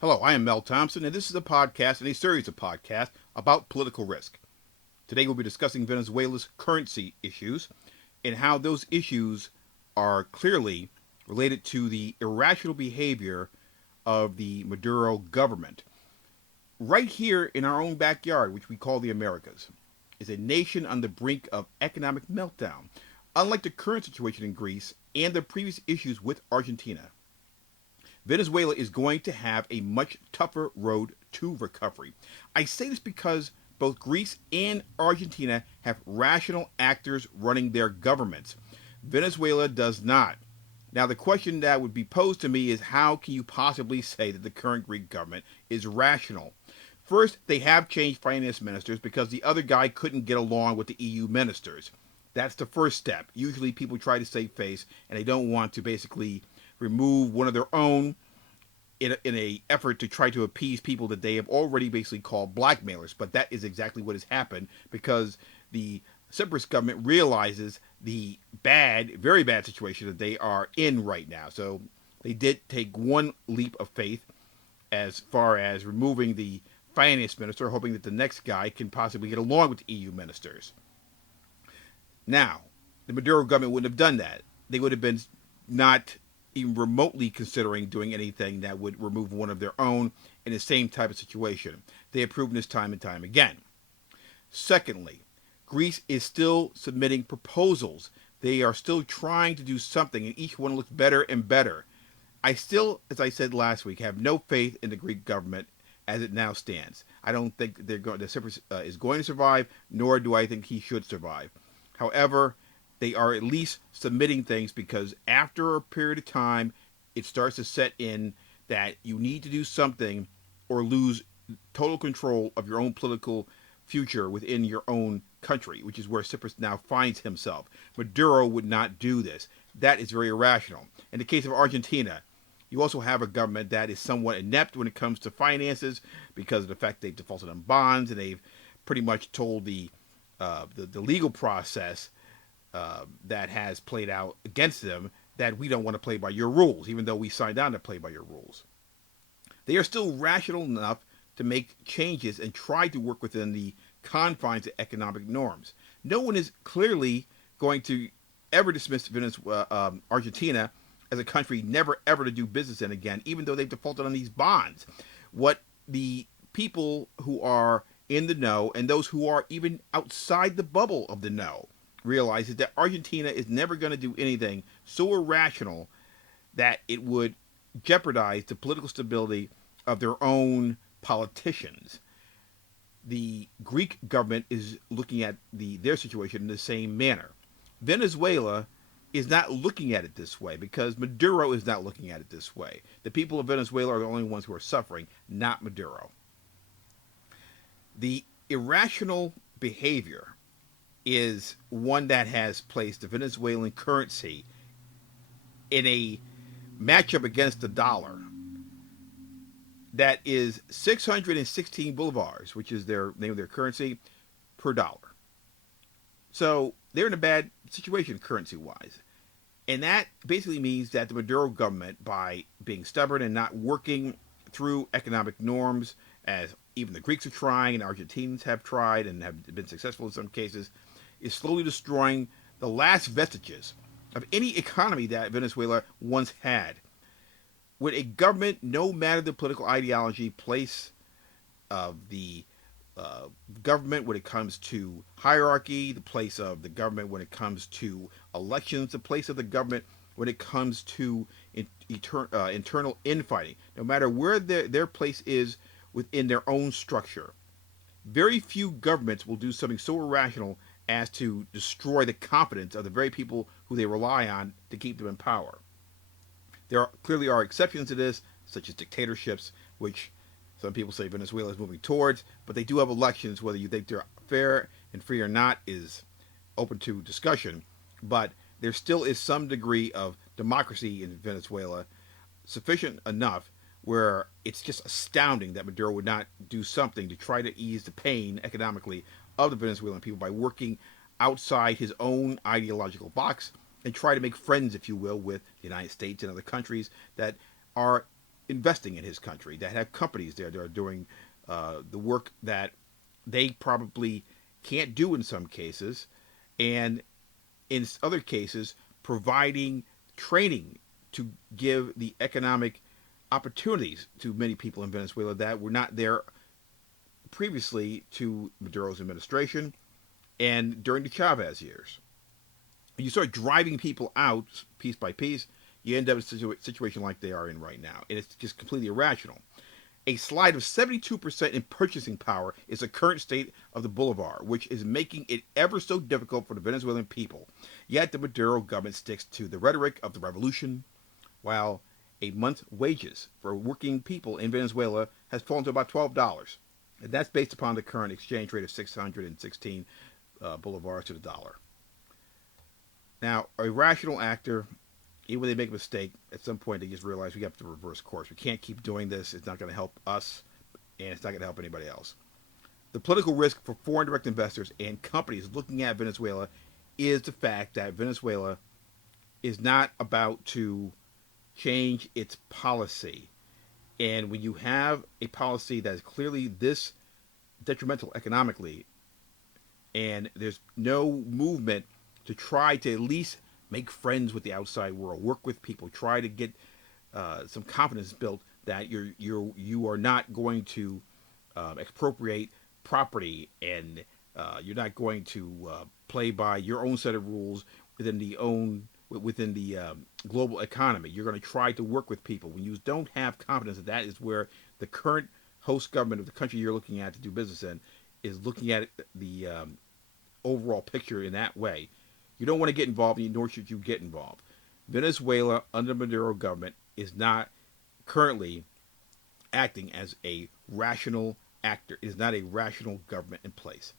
Hello, I am Mel Thompson, and this is a podcast and a series of podcasts about political risk. Today we'll be discussing Venezuela's currency issues and how those issues are clearly related to the irrational behavior of the Maduro government. Right here in our own backyard, which we call the Americas, is a nation on the brink of economic meltdown, unlike the current situation in Greece and the previous issues with Argentina. Venezuela is going to have a much tougher road to recovery. I say this because both Greece and Argentina have rational actors running their governments. Venezuela does not. Now, the question that would be posed to me is how can you possibly say that the current Greek government is rational? First, they have changed finance ministers because the other guy couldn't get along with the EU ministers. That's the first step. Usually people try to save face and they don't want to basically remove one of their own in a effort to try to appease people that they have already basically called blackmailers. But that is exactly what has happened because the Cyprus government realizes the bad, very bad situation that they are in right now. So they did take one leap of faith as far as removing the finance minister, hoping that the next guy can possibly get along with the EU ministers. Now, the Maduro government wouldn't have done that. They would have been not even remotely considering doing anything that would remove one of their own in the same type of situation. They have proven this time and time again. Secondly, Greece is still submitting proposals. They are still trying to do something, and each one looks better and better. I still, as I said last week, have no faith in the Greek government as it now stands. I don't think the Cyprus is going to survive, nor do I think he should survive. However, they are at least submitting things because after a period of time, it starts to set in that you need to do something or lose total control of your own political future within your own country, which is where Cyprus now finds himself. Maduro would not do this. That is very irrational. In the case of Argentina, you also have a government that is somewhat inept when it comes to finances because of the fact they've defaulted on bonds and they've pretty much told the legal process that has played out against them that we don't want to play by your rules, even though we signed on to play by your rules. They are still rational enough to make changes and try to work within the confines of economic norms. No one is clearly going to ever dismiss Argentina as a country never ever to do business in again, even though they've defaulted on these bonds. What the people who are in the know and those who are even outside the bubble of the know realizes that Argentina is never going to do anything so irrational that it would jeopardize the political stability of their own politicians. The Greek government is looking at their situation in the same manner. Venezuela is not looking at it this way because Maduro is not looking at it this way. The people of Venezuela are the only ones who are suffering, not Maduro. The irrational behavior is one that has placed the Venezuelan currency in a matchup against the dollar that is 616 bolivars, which is their name of their currency, per dollar. So they're in a bad situation currency wise. And that basically means that the Maduro government, by being stubborn and not working through economic norms, as even the Greeks are trying and Argentinians have tried and have been successful in some cases, is slowly destroying the last vestiges of any economy that Venezuela once had. When a government, no matter the political ideology, place of the government when it comes to hierarchy, the place of the government when it comes to elections, the place of the government when it comes to internal infighting, no matter where their place is within their own structure. Very few governments will do something so irrational as to destroy the confidence of the very people who they rely on to keep them in power. Clearly are exceptions to this, such as dictatorships, which some people say Venezuela is moving towards, but they do have elections. Whether you think they're fair and free or not is open to discussion. But there still is some degree of democracy in Venezuela, sufficient enough where it's just astounding that Maduro would not do something to try to ease the pain economically of the Venezuelan people by working outside his own ideological box and try to make friends, if you will, with the United States and other countries that are investing in his country, that have companies there that are doing the work that they probably can't do in some cases, and in other cases, providing training to give the economic opportunities to many people in Venezuela that were not there previously to Maduro's administration and during the Chavez years. You start driving people out piece by piece, you end up in a situation like they are in right now. And it's just completely irrational. A slide of 72% in purchasing power is the current state of the bolivar, which is making it ever so difficult for the Venezuelan people. Yet the Maduro government sticks to the rhetoric of the revolution, while a month's wages for working people in Venezuela has fallen to about $12. And that's based upon the current exchange rate of 616 bolivars to the dollar. Now, a rational actor, even when they make a mistake, at some point they just realize we have to reverse course. We can't keep doing this. It's not going to help us, and it's not going to help anybody else. The political risk for foreign direct investors and companies looking at Venezuela is the fact that Venezuela is not about to change its policy. And when you have a policy that is clearly this detrimental economically, and there's no movement to try to at least make friends with the outside world, work with people, try to get some confidence built that you are not going to expropriate property, and you're not going to play by your own set of rules within the global economy. You're going to try to work with people. When you don't have confidence that is where the current host government of the country you're looking at to do business in is looking at the overall picture in that way, you don't want to get involved, nor should you get involved. Venezuela, under the Maduro government, is not currently acting as a rational actor. It is not a rational government in place.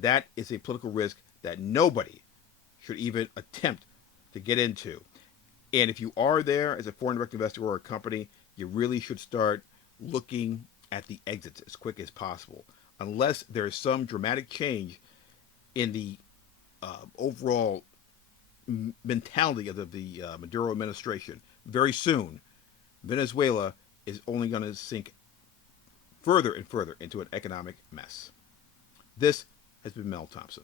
That is a political risk that nobody should even attempt to get into. And if you are there as a foreign direct investor or a company, you really should start looking at the exits as quick as possible. Unless there is some dramatic change in the overall mentality of the Maduro administration, very soon, Venezuela is only going to sink further and further into an economic mess. This has been Mel Thompson.